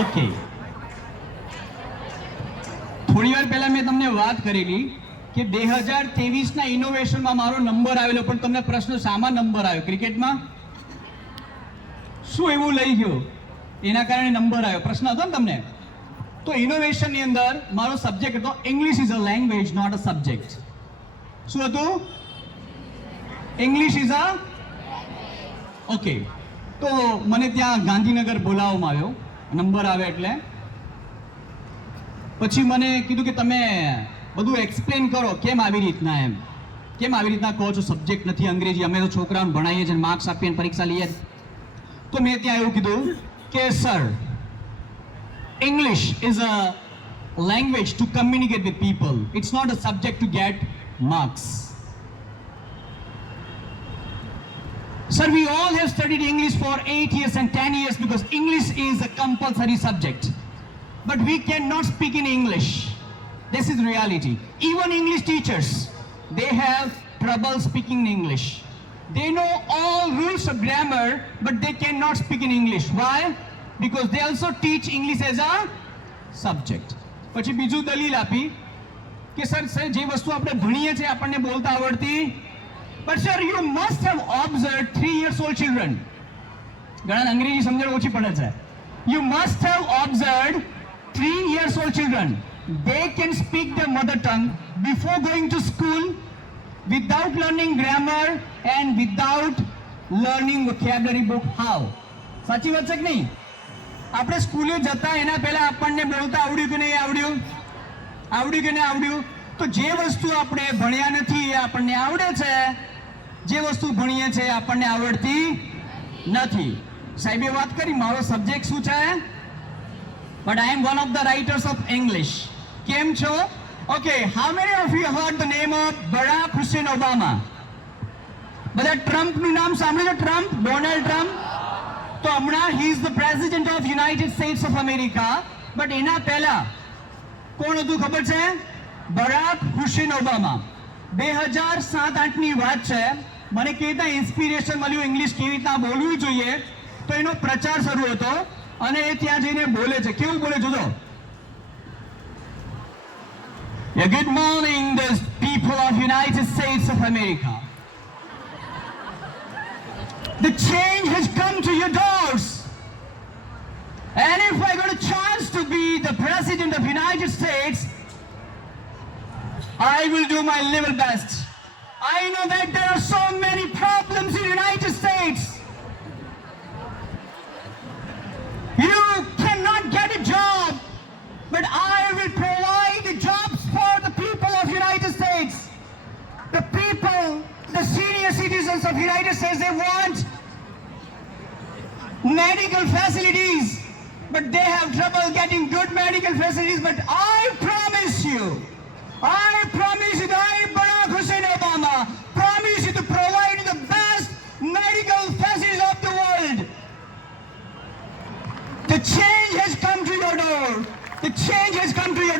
ઓકે, થોડી વાર પહેલા મેં તમને વાત કરેલી કે 2023ના ઇનોવેશનમાં મારો નંબર આવેલો, પણ તમને પ્રશ્ન શામાં નંબર આવ્યો? ક્રિકેટમાં શું એવું લઈ ગયો એના કારણે નંબર આવ્યો? પ્રશ્ન હતો ને તમને. તો ઇનોવેશનની અંદર મારો સબ્જેક્ટ હતો English is a language not a subject. શું હતું? English is a okay. તો મને ત્યાં ગાંધીનગર બોલાવવામાં આવ્યો, નંબર આવે એટલે. પછી મને કીધું કે તમે બધું એક્સપ્લેન કરો, કેમ આવી રીતના, એમ કેમ આવી રીતના કહો છો, સબ્જેક્ટ નથી અંગ્રેજી, અમે તો છોકરાઓને ભણાવીએ છીએ, માર્ક્સ આપીને પરીક્ષા લઈએ. તો મેં ત્યાં એવું કીધું કે sir, English is a language to communicate with people. It's not a subject to get marks. Sir, we all have studied English for 8 years and 10 years because English is a compulsory subject. But we cannot speak in English. This is reality. Even English teachers, they have trouble speaking in English. They know all rules of grammar, but they cannot speak in English. Why? Because they also teach English as a subject. પછી બીજું દલીલ આપી કે સર જે વસ્તુ આપણે ભણીએ છીએ આપણને બોલતા આવડતી. But sir, you must have observed 3 years old children. ઘણા અંગ્રેજી સમજણ ઓછી પડે છે. You must have observed 3 years old children. They can speak their mother tongue before going to school without learning grammar and without learning vocabulary book. How? સાચી વાત છે કે નહીં? આપણે સ્કૂલે જતા એના પહેલા આપણને બોલતા આવડ્યું કે નહીં આવડ્યું? આવડ્યું કે નહીં આવડ્યું? તો જે વસ્તુ આપણે ભણ્યા નથી એ આપણને આવડે છે, જે વસ્તુ ભણીએ છે એ આપણને આવડતી નથી. સાહેબે વાત કરી મારો સબ્જેક્ટ શું છે, but I am one of the writers of English. કેમ છો? Okay, how many of you heard the name of Barack Hussein Obama? બધા ટ્રમ્પનું નામ સાંભળ્યું? Trump, Donald Trump. તો હમણાં he is the president of United States of America, but એના પહેલા કોણ હતું ખબર છે? બરાક હુસેન ઓબામા. 2007-8ની વાત છે. મને કેવી રીતના ઇન્સ્પિરેશન મળ્યું ઇંગ્લિશ કેવી રીતના બોલવું જોઈએ, તો એનો પ્રચાર શરૂ હતો અને એ ત્યાં જઈને બોલે છે. કેવું બોલે જોજો. Good morning the people of United States of America. The change has come to your doors. And if I got a chance to be the president of United States, I will do my level best. I know that there are so many problems in United States. You cannot get a job, but I will provide jobs for the people of United States. The people, the senior citizens of United States, they want medical facilities, but they have trouble getting good medical facilities. But I promise you that I, Barack Hussein Obama, promise you to provide the best medical facilities of the world. The change has come to your door. The change has come to your